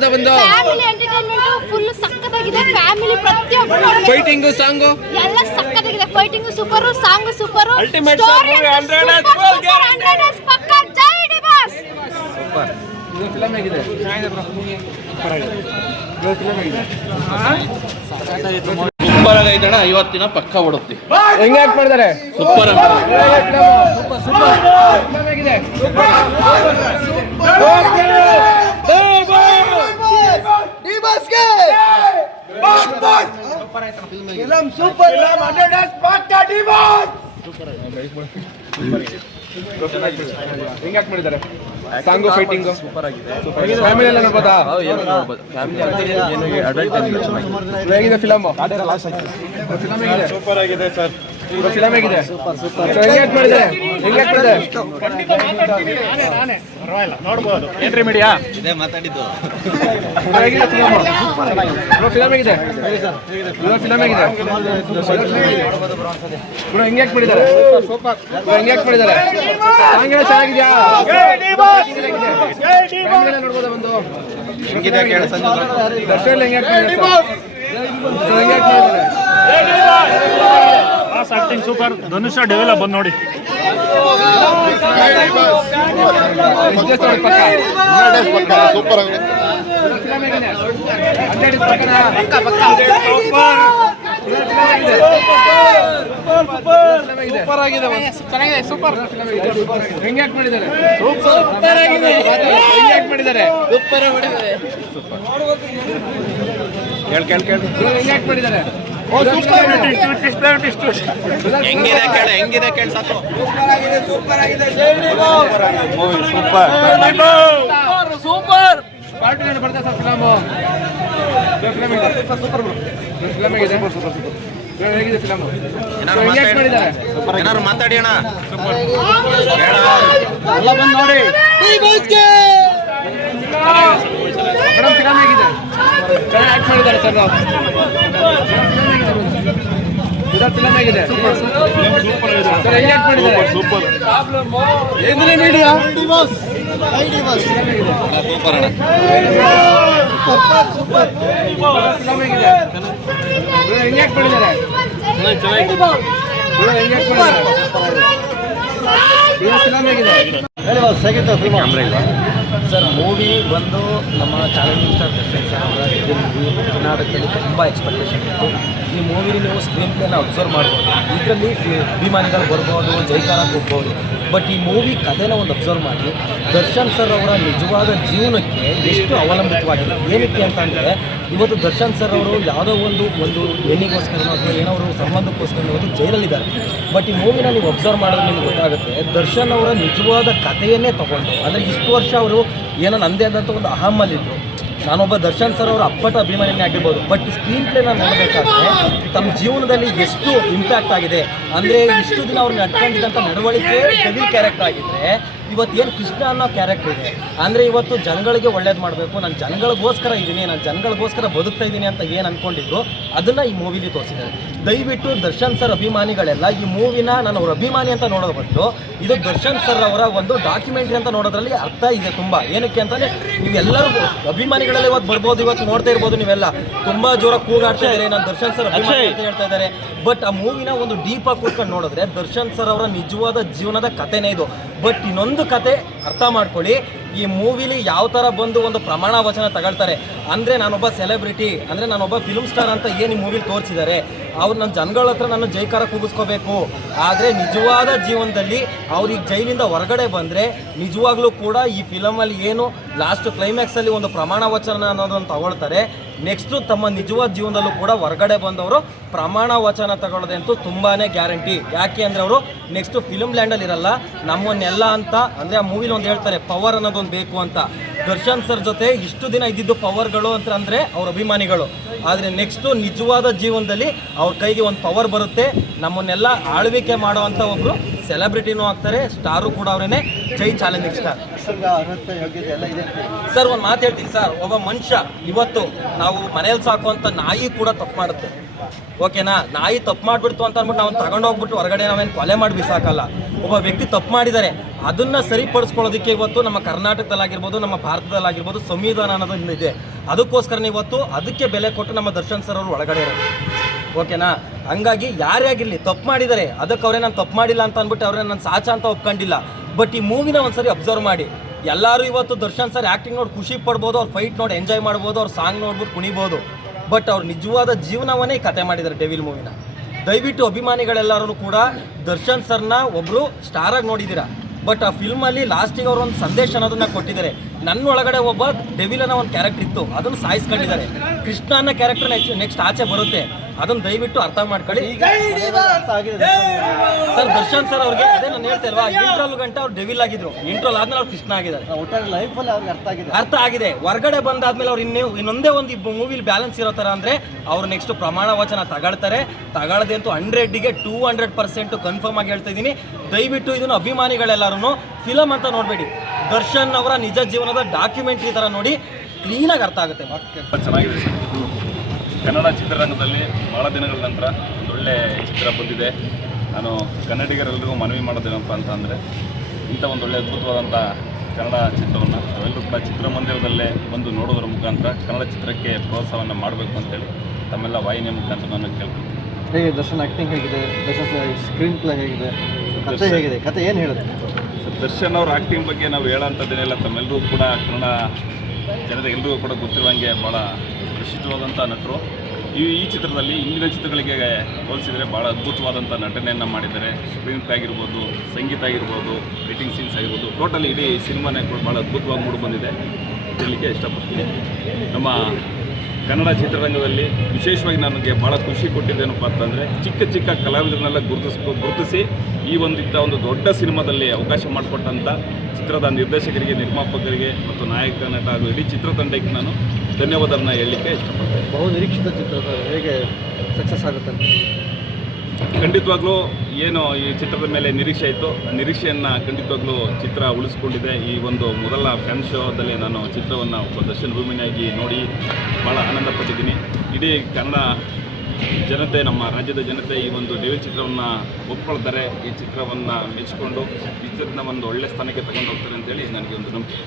ನೋಡ್ಬೋದಾ ಬಂದು? Family entertainment full ಸಕ್ಕತ್ತಾಗಿದೆ. Family ಪ್ರತಿಯೊಬ್ಬರು ಫೈಟಿಂಗ್ ಸಾಂಗ್ ಎಲ್ಲ ಸಕ್ಕತ್ತಾಗಿದೆ. Fighting super, song super, ultimate story 100 ಪಕ್ಕ. ಜೈ ಡಿಬಾಸ್. ಸೂಪರ್. ಇದು ಫಿಲಂ ಹೇಗಿದೆ? ಚೆನ್ನಾಗಿದೆ ಬ್ರೋ. ಸೂಪರ್ ಆಗಿದೆ. ಇದು ಫಿಲಂ ಹೇಗಿದೆ? ಸೂಪರ್ ಆಗೈತಣ್ಣ. ಇವತ್ತಿನ ಪಕ್ಕ ಹೊಡುತ್ತಿ. ಹೆಂಗೆ ಆಕ್ಟ್ ಮಾಡಿದ್ದಾರೆ? Super super super. ಫಿಲಂ ಹೇಗಿದೆ? ಡಿಬಾಸ್ಗೆ ಫಿಲಂ ಸೂಪರ್. ಫಿಲಂ 100 ಪಕ್ಕ ಡಿಬಾಸ್. ಹೆಂಗೆ ಆಕ್ಟ್ ಮಾಡಿದ್ದಾರೆ? ಸಾಂಗು ಫೈಟಿಂಗ್ ಸೂಪರ್ ಆಗಿದೆ. ಫ್ಯಾಮಿಲಿ ಎಲ್ಲ ನೋಡ್ಬೋದಾ? ಹೇಗಿದೆ ಫಿಲಮ್? ಫಿಲಮ್ ಹೇಗಿದೆ? ಸೂಪರ್ ಆಗಿದೆ ಸರ್. ಫಿಲಮ್ ಹೇಗಿದೆ? ಹೆಂಗೆ ಆಕ್ಟ್ ಮಾಡಿದ್ದಾರೆ? ಹೆಂಗೆ ಆಕ್ಟ್ ಮಾಡಿದ್ದಾರೆ? ನೋಡ್ಬೋದು. ಎಂಟ್ರಿ ಮೀಡಿಯಾ ಇದೇ ಮಾತಾಡಿದ್ದು. ಹೇಗಿದೆ ಫಿಲಮ್? ಫಿಲಮ್ ಹೇಗಿದೆ? ಫಿಲಮ್ ಹೇಗಿದೆ? ಬ್ರೋ ಹೆಂಗೆ ಆಕ್ಟ್ ಮಾಡಿದ್ದಾರೆ? ಹೆಂಗೆ ಆಕ್ಟ್ ಮಾಡಿದ್ದಾರೆ? ಸಾಂಗ್ ಎಲ್ಲ ಚೆನ್ನಾಗಿದ್ಯಾ? ನೋಡ್ಬೋದಾ ಬಂದು? ಹೆಂಗಿದೆ ಕೇಳಿಸ ದರ್ಶನ್ ಹೆಂಗೆ ಆಕ್ಟ್ ಮಾಡಿದ್ದಾರೆ? ಹೆಂಗೆ ಆಕ್ಟ್ ಮಾಡಿದ್ದಾರೆ? Acting super. ಧನುಷ ಡೆವಲಪ್ ಬಂದು ನೋಡಿ. ಸೂಪರ್ ಆಗಿದೆ. ಸೂಪರ್ ಆಗಿದೆ. ಚೆನ್ನಾಗಿದೆ. ಸೂಪರ್. ಹೆಂಗೆ ಆಕ್ಟ್ ಮಾಡಿದ್ದಾರೆ? ಸೂಪರ್ ಆಗಿದೆ. ಹೆಂಗೆ ಆಕ್ಟ್ ಮಾಡಿದ್ದಾರೆ? ಸೂಪರ್ ಮಾಡಿದ್ದಾರೆ. ಹೆಂಗೆ ಆಕ್ಟ್ ಮಾಡಿದ್ದಾರೆ? ಹೆಂಗಿದೆ ಕೇಳಿ ಸಾಕು. ಸೂಪರ್. ಪಾರ್ಟಿ ಬರ್ತಾ ಸರ್ ಫಿಲಮ್. ಸೂಪರ್ ಫಿಲಮ್ ಹೇಗಿದೆ? ಹೇಗಿದೆ ಫಿಲಮ್? ಹೆಂಗೆ ಆಕ್ಟ್ ಮಾಡಿದ್ದಾರೆ? ಏನಾರು ಮಾತಾಡಿ ಅಣ್ಣ. ಎಲ್ಲ ಬಂದು ನೋಡಿ. ಮೇಡಮ್ ಫಿಲಮ್ ಹೇಗಿದೆ? ಚೆನ್ನಾಗಿ ಆಕ್ಟ್ ಮಾಡಿದ್ದಾರೆ ಸರ್. ಫಿಲಮ್ ಹೇಗಿದೆ? ಸರ್ ಹೆಂಗೆ ಆಕ್ಟ್ ಮಾಡಿದ್ದಾರೆ? ಸೂಪರ್. ಎಂದ್ರೆ ಮೀಡಿಯಾ ಸೂಪರ್ ಅಣ್ಣ. ಫಿಲಮ್ ಹೇಗಿದೆ? ಹೆಂಗೆ ಆಕ್ಟ್ ಮಾಡಿದ್ದಾರೆ? ಹೆಂಗೆ ಆಕ್ಟ್ ಮಾಡಿದ್ದಾರೆ? ಫಿಲಮ್ ಹೇಗಿದೆ? ಸರ್ ಮೂವಿ ಬಂದು ನಮ್ಮ ಚಾಲೆಂಜಿಂಗ್ ಸ್ಟಾರ್ ದರ್ಶನ್ ಸರ್ ಅವರ ಮೂವಿ ಕರ್ನಾಟಕದಲ್ಲಿ ತುಂಬ ಎಕ್ಸ್ಪೆಕ್ಟೇಷನ್ ಇತ್ತು. ಈ ಮೂವಿಲಿ ನೀವು ಸ್ಕ್ರೀನ್ ಪ್ಲೇನ ಅಬ್ಸರ್ವ್ ಮಾಡ್ಬೋದು. ಇದರಲ್ಲಿ ಅಭಿಮಾನಿಗಳು ಬರ್ಬೋದು, ಜೈಕಾರ ಹೋಗ್ಬೋದು. ಬಟ್ ಈ ಮೂವಿ ಕಥೆನ ಒಂದು ಅಬ್ಸರ್ವ್ ಮಾಡಿ ದರ್ಶನ್ ಸರ್ ಅವರ ನಿಜವಾದ ಜೀವನಕ್ಕೆ ಎಷ್ಟು ಅವಲಂಬಿತವಾಗಿದೆ. ಏನಕ್ಕೆ ಅಂತ ಅಂದರೆ ಇವತ್ತು ದರ್ಶನ್ ಸರ್ ಅವರು ಯಾವುದೋ ಒಂದು ಹೆಣ್ಣಿಗೋಸ್ಕರ ಅಥವಾ ಏನೋ ಅವರು ಸಂಬಂಧಕ್ಕೋಸ್ಕರ ಇವತ್ತು ಜೈಲಲ್ಲಿದ್ದಾರೆ. ಬಟ್ ಈ ಮೂವಿನ ನೀವು ಅಬ್ಸರ್ವ್ ಮಾಡಿದ್ರೆ ನಿಮ್ಗೆ ಗೊತ್ತಾಗುತ್ತೆ ದರ್ಶನ್ ಅವರ ನಿಜವಾದ ಕಥೆಯನ್ನೇ ತಗೊಂಡು, ಅಂದರೆ ಇಷ್ಟು ವರ್ಷ ಅವರು ಏನೋ ನಂದೇ ಆದಂಥ ಒಂದು ಅಹಮ್ಮಲ್ಲಿದ್ದರು. ನಾನೊಬ್ಬ ದರ್ಶನ್ ಸರ್ ಅವರ ಅಪ್ಪಟ ಅಭಿಮಾನಿನೇ ಆಗಿರ್ಬೋದು. ಬಟ್ ಸ್ಕ್ರೀನ್ ಪ್ಲೇನ ನೋಡಬೇಕಾದ್ರೆ ತಮ್ಮ ಜೀವನದಲ್ಲಿ ಎಷ್ಟು ಇಂಪ್ಯಾಕ್ಟ್ ಆಗಿದೆ ಅಂದರೆ ಇಷ್ಟು ದಿನ ಅವ್ರು ನಡ್ಕೊಂಡಿದ್ದಂಥ ನಡವಳಿಕೆ ಡೆವಿಲ್ ಕ್ಯಾರೆಕ್ಟರ್ ಆಗಿದ್ದರೆ ಇವತ್ತೇನು ಕೃಷ್ಣ ಅನ್ನೋ ಕ್ಯಾರೆಕ್ಟರ್ ಇದೆ. ಅಂದರೆ ಇವತ್ತು ಜನಗಳಿಗೆ ಒಳ್ಳೇದು ಮಾಡಬೇಕು, ನಾನು ಜನಗಳಿಗೋಸ್ಕರ ಇದ್ದೀನಿ, ನಾನು ಜನಗಳಿಗೋಸ್ಕರ ಬದುಕ್ತಾ ಇದ್ದೀನಿ ಅಂತ ಏನು ಅಂದ್ಕೊಂಡಿದ್ರು ಅದನ್ನು ಈ ಮೂವಿಲಿ ತೋರಿಸಿದ್ದಾರೆ. ದಯವಿಟ್ಟು ದರ್ಶನ್ ಸರ್ ಅಭಿಮಾನಿಗಳೆಲ್ಲ ಈ ಮೂವಿನ ನಾನು ಅವ್ರ ಅಭಿಮಾನಿ ಅಂತ ನೋಡೋದು ಬದಲು ಇದು ದರ್ಶನ್ ಸರ್ ಅವರ ಒಂದು ಡಾಕ್ಯುಮೆಂಟ್ರಿ ಅಂತ ನೋಡೋದ್ರಲ್ಲಿ ಅರ್ಥ ಇದೆ ತುಂಬ. ಏನಕ್ಕೆ ಅಂತಂದರೆ ನೀವೆಲ್ಲರೂ ಅಭಿಮಾನಿಗಳೆಲ್ಲ ಇವತ್ತು ಬರ್ಬೋದು, ಇವತ್ತು ನೋಡ್ತಾ ಇರ್ಬೋದು, ನೀವೆಲ್ಲ ತುಂಬ ಜೋರ ಕೂಗಾಡ್ತಾ ಇದ್ದಾರೆ, ನಾನು ದರ್ಶನ್ ಸರ್ ಅಭಿಮಾನಿ ಅಂತ ಹೇಳ್ತಾ ಇದ್ದಾರೆ. ಬಟ್ ಆ ಮೂವಿನ ಒಂದು ಡೀಪಾಗಿ ಕೂತ್ಕೊಂಡು ನೋಡಿದ್ರೆ ದರ್ಶನ್ ಸರ್ ಅವರ ನಿಜವಾದ ಜೀವನದ ಕಥೆನೇ ಇದು. ಬಟ್ ಇನ್ನೊಂದು ಕತೆ ಅರ್ಥ ಮಾಡ್ಕೊಳ್ಳಿ, ಈ ಮೂವಿಲಿ ಯಾವ ಥರ ಬಂದು ಒಂದು ಪ್ರಮಾಣ ವಚನ ತಗೊಳ್ತಾರೆ ಅಂದರೆ ನಾನೊಬ್ಬ ಸೆಲೆಬ್ರಿಟಿ, ಅಂದರೆ ನಾನೊಬ್ಬ ಫಿಲ್ಮ್ ಸ್ಟಾರ್ ಅಂತ ಏನು ಈ ಮೂವಿಲಿ ತೋರಿಸಿದ್ದಾರೆ. ಅವ್ರು ನನ್ನ ಜನಗಳ ಹತ್ರ ನಾನು ಜೈಕಾರ ಕೂಗಿಸ್ಕೋಬೇಕು. ಆದರೆ ನಿಜವಾದ ಜೀವನದಲ್ಲಿ ಅವ್ರಿಗೆ ಜೈಲಿಂದ ಹೊರಗಡೆ ಬಂದರೆ ನಿಜವಾಗ್ಲೂ ಕೂಡ ಈ ಫಿಲಮಲ್ಲಿ ಏನು ಲಾಸ್ಟ್ ಕ್ಲೈಮ್ಯಾಕ್ಸಲ್ಲಿ ಒಂದು ಪ್ರಮಾಣ ವಚನ ಅನ್ನೋದನ್ನು ತಗೊಳ್ತಾರೆ. ನೆಕ್ಸ್ಟು ತಮ್ಮ ನಿಜವಾದ ಜೀವನದಲ್ಲೂ ಕೂಡ ಹೊರಗಡೆ ಬಂದವರು ಪ್ರಮಾಣ ವಚನ ತಗೊಳ್ಳೋದೆ ಅಂತೂ ತುಂಬಾ ಗ್ಯಾರಂಟಿ. ಯಾಕೆ ಅಂದರೆ ಅವರು ನೆಕ್ಸ್ಟು ಫಿಲ್ಮ್ ಲ್ಯಾಂಡಲ್ಲಿ ಇರಲ್ಲ, ನಮ್ಮನ್ನೆಲ್ಲ ಅಂತ ಅಂದರೆ ಆ ಮೂವಿಲಿ ಒಂದು ಹೇಳ್ತಾರೆ ಪವರ್ ಅನ್ನೋದೊಂದು ಬೇಕು ಅಂತ. ದರ್ಶನ್ ಸರ್ ಜೊತೆ ಇಷ್ಟು ದಿನ ಇದ್ದಿದ್ದು ಪವರ್ಗಳು ಅಂತ ಅಂದರೆ ಅವ್ರ ಅಭಿಮಾನಿಗಳು. ಆದರೆ ನೆಕ್ಸ್ಟು ನಿಜವಾದ ಜೀವನದಲ್ಲಿ ಅವ್ರ ಕೈಗೆ ಒಂದು ಪವರ್ ಬರುತ್ತೆ, ನಮ್ಮನ್ನೆಲ್ಲ ಆಳ್ವಿಕೆ ಮಾಡೋವಂಥ ಒಬ್ಬರು ಸೆಲೆಬ್ರಿಟಿನೂ ಆಗ್ತಾರೆ, ಸ್ಟಾರು ಕೂಡ ಅವರೇನೆ. ಜೈ ಚಾಲೆಂಜಿಂಗ್ ಸ್ಟಾರ್. ಸರ್ ಒಂದು ಮಾತು ಹೇಳ್ತೀನಿ ಸರ್, ಒಬ್ಬ ಮನುಷ್ಯ ಇವತ್ತು ನಾವು ಮನೇಲಿ ಸಾಕುವಂಥ ನಾಯಿ ಕೂಡ ತಪ್ಪು ಮಾಡುತ್ತೆ, ಓಕೆನಾ? ನಾಯಿ ತಪ್ಪು ಮಾಡಿಬಿಡ್ತು ಅಂತ ಅಂದ್ಬಿಟ್ಟು ನಾವು ತಗೊಂಡೋಗ್ಬಿಟ್ಟು ಹೊರಗಡೆ ನಾವೇನು ಕೊಲೆ ಮಾಡಿ ಬಿಸಾಕಲ್ಲ. ಒಬ್ಬ ವ್ಯಕ್ತಿ ತಪ್ಪು ಮಾಡಿದ್ದಾರೆ, ಅದನ್ನು ಸರಿಪಡಿಸ್ಕೊಳ್ಳೋದಕ್ಕೆ ಇವತ್ತು ನಮ್ಮ ಕರ್ನಾಟಕದಲ್ಲಾಗಿರ್ಬೋದು, ನಮ್ಮ ಭಾರತದಲ್ಲಾಗಿರ್ಬೋದು ಸಂವಿಧಾನ ಅನ್ನೋದು ಇದೆ. ಅದಕ್ಕೋಸ್ಕರ ಇವತ್ತು ಅದಕ್ಕೆ ಬೆಲೆ ಕೊಟ್ಟು ನಮ್ಮ ದರ್ಶನ್ ಸರ್ ಅವರು ಒಳಗಡೆ ಇರೋದು. ಓಕೆನಾ? ಹಂಗಾಗಿ ಯಾರೇ ಆಗಿರಲಿ ತಪ್ಪು ಮಾಡಿದ್ದಾರೆ, ಅದಕ್ಕೆ ಅವರೇ ನಾನು ತಪ್ಪು ಮಾಡಿಲ್ಲ ಅಂತ ಅಂದ್ಬಿಟ್ಟು ಅವರೇ ನಾನು ಸಾಚ ಅಂತ ಒಪ್ಕೊಂಡಿಲ್ಲ. ಬಟ್ ಈ ಮೂವಿನ ಒಂದ್ಸರಿ ಅಬ್ಸರ್ವ್ ಮಾಡಿ. ಎಲ್ಲರೂ ಇವತ್ತು ದರ್ಶನ್ ಸರ್ ಆ್ಯಕ್ಟಿಂಗ್ ನೋಡಿ ಖುಷಿ ಪಡ್ಬೋದು, ಅವ್ರ ಫೈಟ್ ನೋಡಿ ಎಂಜಾಯ್ ಮಾಡ್ಬೋದು, ಅವ್ರ ಸಾಂಗ್ ನೋಡ್ಬಿಟ್ಟು ಕುಣಿಬೋದು. ಬಟ್ ಅವ್ರು ನಿಜವಾದ ಜೀವನವನ್ನೇ ಕತೆ ಮಾಡಿದ್ದಾರೆ ಡೆವಿಲ್ ಮೂವಿನ. ದಯವಿಟ್ಟು ಅಭಿಮಾನಿಗಳೆಲ್ಲರೂ ಕೂಡ ದರ್ಶನ್ ಸರ್ನ ಒಬ್ಬರು ಸ್ಟಾರಾಗಿ ನೋಡಿದ್ದೀರಾ. ಬಟ್ ಆ ಫಿಲ್ಮಲ್ಲಿ ಲಾಸ್ಟಿಗೆ ಅವರು ಒಂದು ಸಂದೇಶ ಅನ್ನೋದನ್ನ ಕೊಟ್ಟಿದ್ದಾರೆ. ನನ್ನ ಒಳಗಡೆ ಒಬ್ಬ ಡೆವಿಲ್ ಅನ್ನೋ ಒಂದು ಕ್ಯಾರೆಕ್ಟರ್ ಇತ್ತು, ಅದನ್ನು ಸಾಯಿಸ್ಕೊಂಡಿದ್ದಾರೆ. ಕೃಷ್ಣ ಅನ್ನೋ ಕ್ಯಾರೆಕ್ಟರ್ ನೆಕ್ಸ್ಟ್ ಆಚೆ ಬರುತ್ತೆ, ಅದನ್ನು ದಯವಿಟ್ಟು ಅರ್ಥ ಮಾಡ್ಕೊಳ್ಳಿ. ಸರ್ ದರ್ಶನ್ ಸರ್ ಅವ್ರಿಗೆ ಅದೇ ನಾನು ಹೇಳ್ತಾ ಇಲ್ವಾ, ಇಂಟ್ರೋಲ್ ಗಂಟೆ ಅವ್ರು ಡೆವಿಲ್ ಆಗಿದ್ರು, ಇಂಟ್ರೋಲ್ ಆದ್ಮೇಲೆ ಅವ್ರು ಕೃಷ್ಣ ಆಗಿದ್ದಾರೆ. ಅರ್ಥ ಆಗಿದೆ. ಹೊರಗಡೆ ಬಂದಾದ್ಮೇಲೆ ಅವ್ರು ಇನ್ನೊಂದೇ ಒಂದು ಮೂವಿಲಿ ಬ್ಯಾಲೆನ್ಸ್ ಇರೋ ಥರ ಅಂದರೆ ಅವ್ರು ನೆಕ್ಸ್ಟ್ ಪ್ರಮಾಣ ವಚನ ತಗೊಳ್ತಾರೆ. ತಗೊಳ್ಳದೆ ಅಂತೂ 100ಗೆ 200% ಕನ್ಫರ್ಮ್ ಆಗಿ ಹೇಳ್ತಾ ಇದ್ದೀನಿ. ದಯವಿಟ್ಟು ಇದನ್ನು ಅಭಿಮಾನಿಗಳೆಲ್ಲರೂ ಫಿಲಮ್ ಅಂತ ನೋಡಬೇಡಿ, ದರ್ಶನ್ ಅವರ ನಿಜ ಜೀವನದ ಡಾಕ್ಯುಮೆಂಟ್ರಿ ಥರ ನೋಡಿ, ಕ್ಲೀನಾಗಿ ಅರ್ಥ ಆಗುತ್ತೆ. ಚೆನ್ನಾಗಿದೆ. ಕನ್ನಡ ಚಿತ್ರರಂಗದಲ್ಲಿ ಭಾಳ ದಿನಗಳ ನಂತರ ಒಂದೊಳ್ಳೆ ಚಿತ್ರ ಬಂದಿದೆ. ನಾನು ಕನ್ನಡಿಗರೆಲ್ಲರಿಗೂ ಮನವಿ ಮಾಡೋದೇನಪ್ಪ ಅಂತಂದರೆ, ಇಂಥ ಒಂದೊಳ್ಳೆ ಅದ್ಭುತವಾದಂಥ ಕನ್ನಡ ಚಿತ್ರವನ್ನು ನಾವೆಲ್ಲರೂ ಕೂಡ ಚಿತ್ರಮಂದಿರದಲ್ಲೇ ಬಂದು ನೋಡೋದ್ರ ಮುಖಾಂತರ ಕನ್ನಡ ಚಿತ್ರಕ್ಕೆ ಪ್ರೋತ್ಸಾಹವನ್ನು ಮಾಡಬೇಕು ಅಂತೇಳಿ ತಮ್ಮೆಲ್ಲ ವಾಹಿನಿಯ ಮುಖಾಂತರ ನಾನು ಕೇಳ್ತೀನಿ. ಹೇಗೆ ದರ್ಶನ್ ಆ್ಯಕ್ಟಿಂಗ್ ಹೇಗಿದೆ, ದರ್ಶನ್ ಸ್ಕ್ರೀನ್ ಪ್ಲೇ ಹೇಗಿದೆ, ಕತೆ ಹೇಗಿದೆ, ಕತೆ ಏನು ಹೇಳುತ್ತೆ? ದರ್ಶನ್ ಅವ್ರ ಆ್ಯಕ್ಟಿಂಗ್ ಬಗ್ಗೆ ನಾವು ಹೇಳೋಂಥದ್ದೇನೆಲ್ಲ ತಮ್ಮೆಲ್ಲರೂ ಕೂಡ ಕನ್ನಡ ಜನತೆ ಎಲ್ರಿಗೂ ಕೂಡ ಗೊತ್ತಿರುವಂಗೆ ಭಾಳ ಪ್ರಸಿದ್ಧವಾದಂಥ ನಟರು. ಈ ಚಿತ್ರದಲ್ಲಿ ಇಂದಿನ ಚಿತ್ರಗಳಿಗೆ ಹೋಲಿಸಿದರೆ ಭಾಳ ಅದ್ಭುತವಾದಂಥ ನಟನೆಯನ್ನು ಮಾಡಿದ್ದಾರೆ. ಸ್ಕ್ರೀನ್ ಪ್ಲೇ ಆಗಿರ್ಬೋದು, ಸಂಗೀತ ಆಗಿರ್ಬೋದು, ರೈಟಿಂಗ್ ಸೀನ್ಸ್ ಆಗಿರ್ಬೋದು, ಟೋಟಲಿ ಇಡೀ ಸಿನಿಮಾನೇ ಕೂಡ ಭಾಳ ಅದ್ಭುತವಾಗಿ ಮೂಡಿ ಬಂದಿದೆ ಹೇಳಲಿಕ್ಕೆ ಇಷ್ಟಪಡ್ತೀನಿ. ನಮ್ಮ ಕನ್ನಡ ಚಿತ್ರರಂಗದಲ್ಲಿ ವಿಶೇಷವಾಗಿ ನನಗೆ ಭಾಳ ಖುಷಿ ಕೊಟ್ಟಿದ್ದೇನಪ್ಪ ಅಂತಂದರೆ, ಚಿಕ್ಕ ಚಿಕ್ಕ ಕಲಾವಿದರನ್ನೆಲ್ಲ ಗುರುತಿಸಿ ಈ ಒಂದು ದೊಡ್ಡ ಸಿನಿಮಾದಲ್ಲಿ ಅವಕಾಶ ಮಾಡಿಕೊಟ್ಟಂಥ ಚಿತ್ರದ ನಿರ್ದೇಶಕರಿಗೆ, ನಿರ್ಮಾಪಕರಿಗೆ ಮತ್ತು ನಾಯಕ ನಟ ಹಾಗೂ ಇಡೀ ಚಿತ್ರತಂಡಕ್ಕೆ ನಾನು ಧನ್ಯವಾದವನ್ನು ಹೇಳಲಿಕ್ಕೆ ಇಷ್ಟಪಡ್ತೇನೆ. ಬಹು ನಿರೀಕ್ಷಿತ ಚಿತ್ರ ಹೇಗೆ ಸಕ್ಸಸ್ ಆಗುತ್ತೆ? ಖಂಡಿತವಾಗ್ಲೂ ಏನು ಈ ಚಿತ್ರದ ಮೇಲೆ ನಿರೀಕ್ಷೆ ಇತ್ತು, ನಿರೀಕ್ಷೆಯನ್ನು ಖಂಡಿತವಾಗ್ಲೂ ಚಿತ್ರ ಉಳಿಸ್ಕೊಂಡಿದೆ. ಈ ಒಂದು ಮೊದಲ ಫ್ಯಾನ್ ಶೋದಲ್ಲಿ ನಾನು ಚಿತ್ರವನ್ನು ಒಬ್ಬ ದರ್ಶನ್ ಅಭಿಮಾನಿಯಾಗಿ ನೋಡಿ ಭಾಳ ಆನಂದಪಟ್ಟಿದ್ದೀನಿ. ಇಡೀ ಕನ್ನಡ ಜನತೆ, ನಮ್ಮ ರಾಜ್ಯದ ಜನತೆ ಈ ಒಂದು ಡೆವಿಲ್ ಚಿತ್ರವನ್ನು ಒಪ್ಕೊಳ್ತಾರೆ, ಈ ಚಿತ್ರವನ್ನು ಮೆಚ್ಚಿಕೊಂಡು ಈ ಚಿತ್ರನ ಒಂದು ಒಳ್ಳೆಯ ಸ್ಥಾನಕ್ಕೆ ತಗೊಂಡು ಹೋಗ್ತಾರೆ ಅಂತೇಳಿ ನನಗೆ ಒಂದು ನಂಬಿಕೆ.